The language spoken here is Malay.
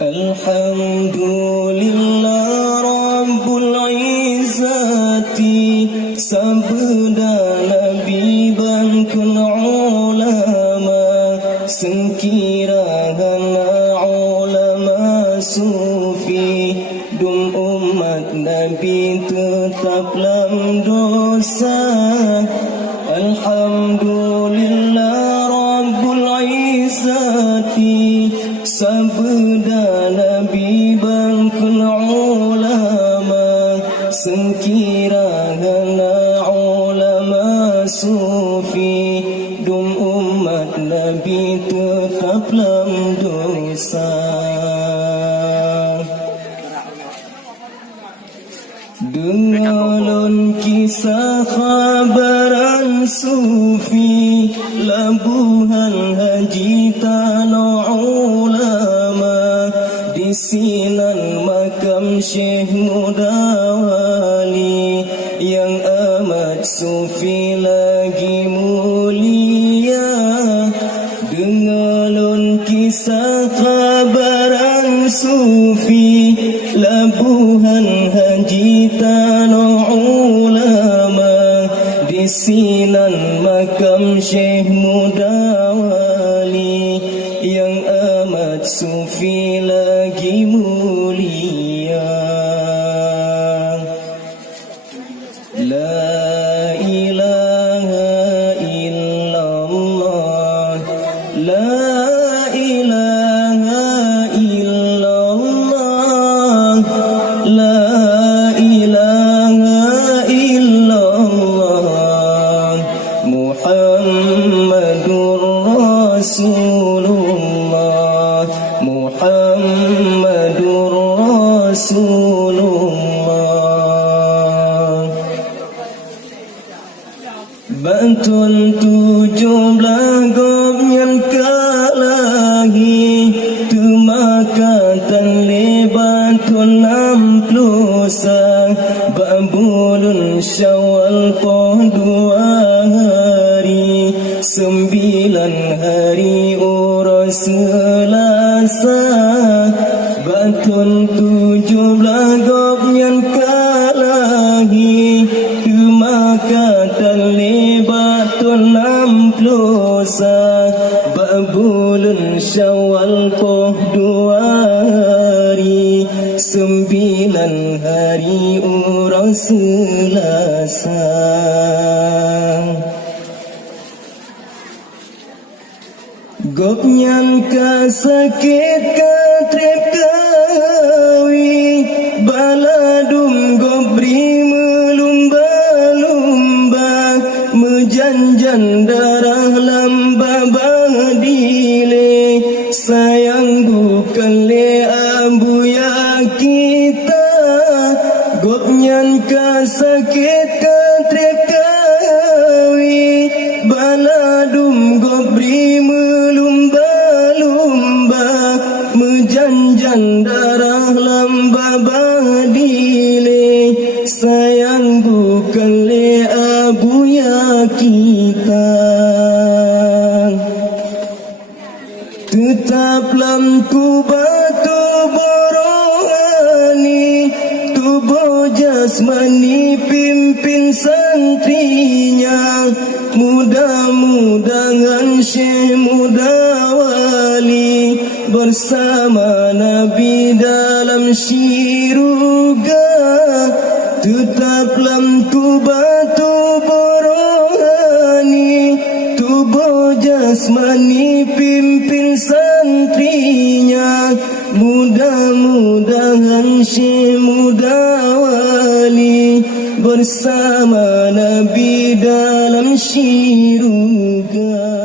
Alhamdulillah Rabbul Izzati, sabda Nabi bangkul ulama, sengkirana ulama sufi, dum umat Nabi tetap dalam dosa. Alhamdulillah Rabbul Izzati, sabda Nabi bangkul ulama, sengkirana ulama sufi, dum umat Nabi tetap dalam dosa. Dengarun kisah khabaran sufi, labuhan haji tanah ulama, di sinan makam Syekh Mudawali, yang amat sufi lagi mulia. Dengarun kisah khabaran sufi, labuhan haji tanah ulama, di sinan makam Syekh Mudawali, yang amat sufi lagi mulia. La ilaha illallah, la ilaha illallah, la ilaha illallah, Muhammadur Rasulullah, Muhammadur Rasulullah. Bantuan 17 gobnyan kalahi, tu makatan lebatun 60, babulun Syawal poh 2 hari, 9 hari urus Selasa. Bantuan 17 gobnyan kalahi, tu makatan lebatun 60, babulun Syawal poh 2 hari, 9 hari urus Selasa. Gopnyan ka sakit ka trip kawi, baladum gobri melumba-lumba, mejanjan darah lamba badile, sayang bukan le ambuya kita. Gopnyan ka sakit ka trip kawi, baladum gobri mejanjan darah lamba badile, sayang bukan le abuya kita. Tetap lampu batu borohani, tubuh jasmani pimpin santrinya, mudah-mudahan Syekh Mudawali bersama Nabi dalam syurga. Tetap lampu batu borohani, tubuh jasmani pimpin santrinya, mudah-mudahan Syekh Mudawali bersama Nabi dalam syurga.